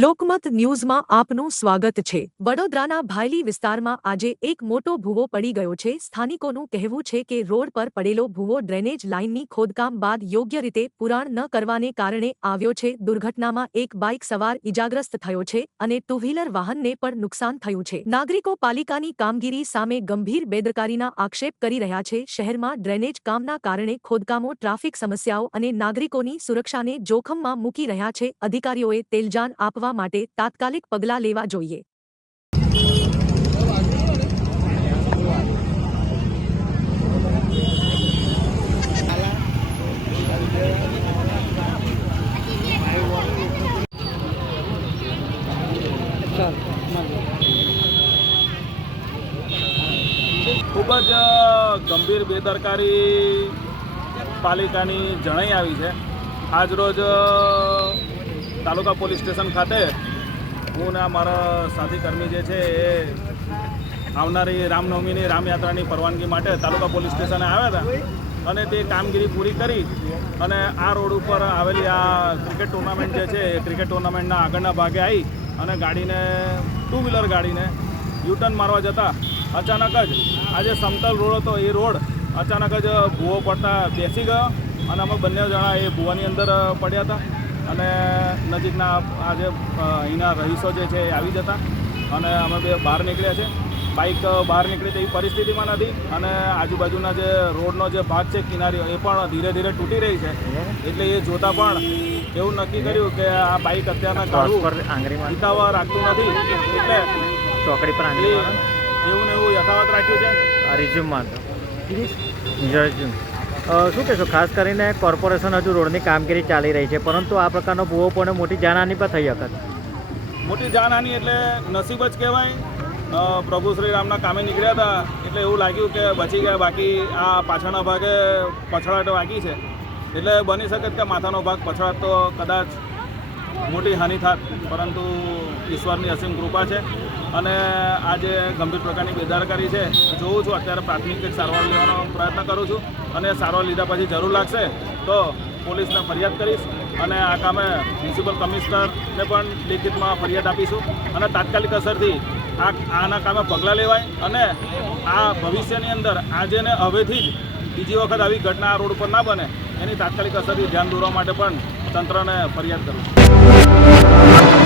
લોકમત ન્યૂઝમાં આપનું સ્વાગત છે। વડોદરાના ભાયલી વિસ્તારમાં આજે એક મોટો ભૂવો પડી ગયો છે। સ્થાનિકોનું કહેવું છે કે રોડ પર પડેલો ભૂવો ડ્રેનેજ લાઇનની ખોદકામ બાદ યોગ્ય રીતે પુરાણ ન કરવાને કારણે આવ્યો છે। દુર્ઘટનામાં એક બાઇક સવાર ઇજાગ્રસ્ત થયો છે અને ટુ વ્હીલર વાહનને પણ નુકસાન થયું છે। નાગરિકો પાલિકાની કામગીરી સામે ગંભીર બેદરકારીના આક્ષેપ કરી રહ્યા છે। શહેરમાં ડ્રેનેજ કામના કારણે ખોદકામો ટ્રાફિક સમસ્યાઓ અને નાગરિકોની સુરક્ષાને જોખમમાં મૂકી રહ્યા છે। અધિકારીઓએ તેલજાન આપવા માટે તાત્કાલિક પગલાં લેવા જોઈએ। ખૂબ જ ગંભીર બેદરકારી પાલિકાની જણાઈ આવી છે। આજરોજ તાલુકા પોલીસ સ્ટેશન ખાતે હું ને મારા સાથી કર્મી જે છે એ આવનારી રામનવમીની રામયાત્રાની પરવાનગી માટે તાલુકા પોલીસ સ્ટેશને આવ્યા હતા અને તે કામગીરી પૂરી કરી અને આ રોડ ઉપર આવેલી આ ક્રિકેટ ટુર્નામેન્ટ જે છે એ ક્રિકેટ ટુર્નામેન્ટના આગળના ભાગે આવી અને ગાડીને ટુ વ્હીલર ગાડીને યુટર્ન મારવા જતાં અચાનક જ આજે સમતલ રોડ હતો એ રોડ અચાનક જ ભૂવો પડતા બેસી ગયો અને અમે બંને જણા એ ભૂવાની અંદર પડ્યા હતા અને નજીકના આજે અહીંના રહીશો જે છે એ આવી જતા અને અમે બે બહાર નીકળ્યા છે। બાઇક બહાર નીકળી તેવી પરિસ્થિતિમાં નથી અને આજુબાજુના જે રોડનો જે ભાગ છે કિનારીઓ એ પણ ધીરે ધીરે તૂટી રહી છે। એટલે એ જોતાં પણ એવું નક્કી કર્યું કે આ બાઇક અત્યારના કાઢવું હિતાવહ રાખતું નથી એટલે ચોકડી પર એવું ને એવું યથાવત રાખ્યું છે। રિઝ્યુમમાં શું કહેશો? ખાસ કરીને કોર્પોરેશન હજુ રોડની કામગીરી ચાલી રહી છે, પરંતુ આ પ્રકારનો ભૂવો પણ મોટી જાનહાની પર થઈ શકે। મોટી જાનહાની એટલે નસીબ જ કહેવાય। પ્રભુ શ્રી રામના કામે નીકળ્યા હતા એટલે એવું લાગ્યું કે બચી ગયા, બાકી આ પાછળના ભાગે પછડાટ વાગી છે એટલે બની શકે કે માથાનો ભાગ પછડાટ તો કદાચ મોટી હાનિ થાત, પરંતુ ઈશ્વરની અસીમ કૃપા છે અને આ જે ગંભીર પ્રકારની બેદરકારી છે જોઉં છું। અત્યારે પ્રાથમિક સારવાર લેવાનો પ્રયત્ન કરું છું અને સારવાર લીધા પછી જરૂર લાગશે તો પોલીસને ફરિયાદ કરીશ અને આ કામે મ્યુનિસિપલ કમિશનરને પણ લેખિતમાં ફરિયાદ આપીશું અને તાત્કાલિક અસરથી આના કામે પગલાં લેવાય અને આ ભવિષ્યની અંદર આજે ને હવેથી જ બીજી વખત આવી ઘટના આ રોડ પર ના બને એની તાત્કાલિક અસરથી ધ્યાન દોરવા માટે પણ તંત્રને ફરિયાદ કરું છું।